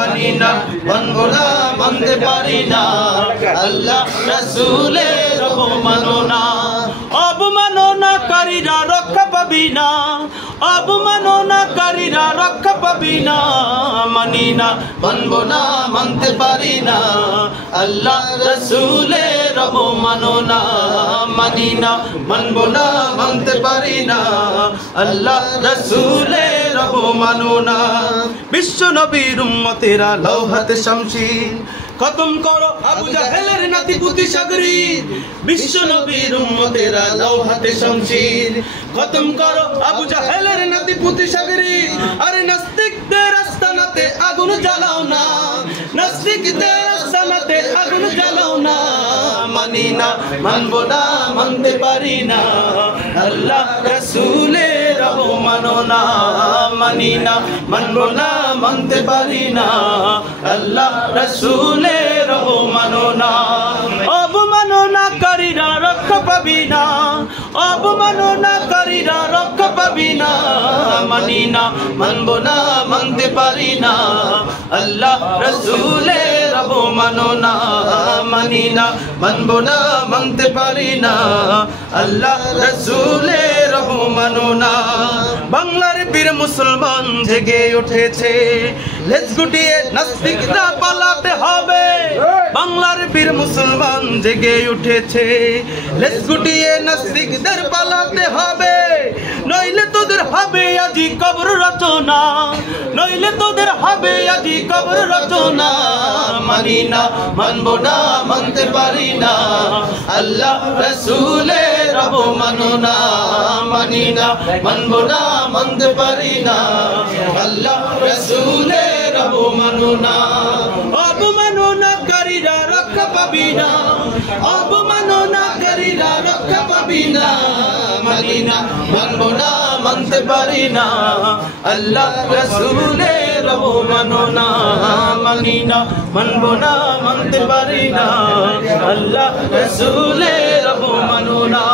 মানি না মানবো না মানতে পারি না আল্লাহ রাসূলের অবমাননা অবমাননাকারীরা রক্ষা পাবি না অবমাননাকারীরা রক্ষা পাবি না মানি না মানবো না মানতে পারি না আল্লাহ রাসূলের অবমাননা মানি না মানবো না মানতে পারি না আল্লাহ রাসূলের অবমাননা বিশ্ব নবীর উম্মতেরা লৌহাতে শামশির খতম করো আবু জাহেলের নাতিপুতি সাগরীর বিশ্ব নবীর উম্মতেরা লৌহাতে শামশির খতম করো আবু জাহেলের নাতিপুতি সাগরীর আরে নাস্তিকদের আস্তানাতে আগুন জ্বালাও না নাস্তিকদের আস্তানাতে আগুন জ্বালাও না মানি না মানবো না মানতে পারি না আল্লাহ রাসূলের অবমাননা মানি না মানবো না মানতে পারি না আল্লাহ রাসূলের অবমাননা অবমাননাকারীরা রক্ষা পাবি না অবমাননাকারীরা রক্ষা পাবি না মানি না মানবো না মানতে পারি না আল্লাহ রাসূলের অবমাননা মানি না মানবো না মানতে পারি না আল্লাহ রাসূলের অবমাননা বাংলার বীর মুসলমান জেগে উঠেছে লেজ গুটিয়ে নাস্তিকরা পালাতে হবে বাংলার বীর মুসলমান জেগে উঠেছে লেজ গুটিয়ে নাস্তিকদের পালাতে হবে নইলে তোদের হবে আজি কবর রচনা নইলে তোদের হবে আজি কবর রচনা মানি না মানবো না মানতে পারি না আল্লাহ রাসূলের অবমাননা মানি না মানবো না মানতে পারি না আল্লাহ রাসূলের অবমাননা অবমাননাকারীরা রক্ষা পাবি না অবমাননাকারীরা রক্ষা পাবি না মানি না মানবো না মানতে পারি না আল্লাহ রাসূলের অবমাননা মানি না মানবো না মানতে পারি না আল্লাহ রাসূলের অবমাননা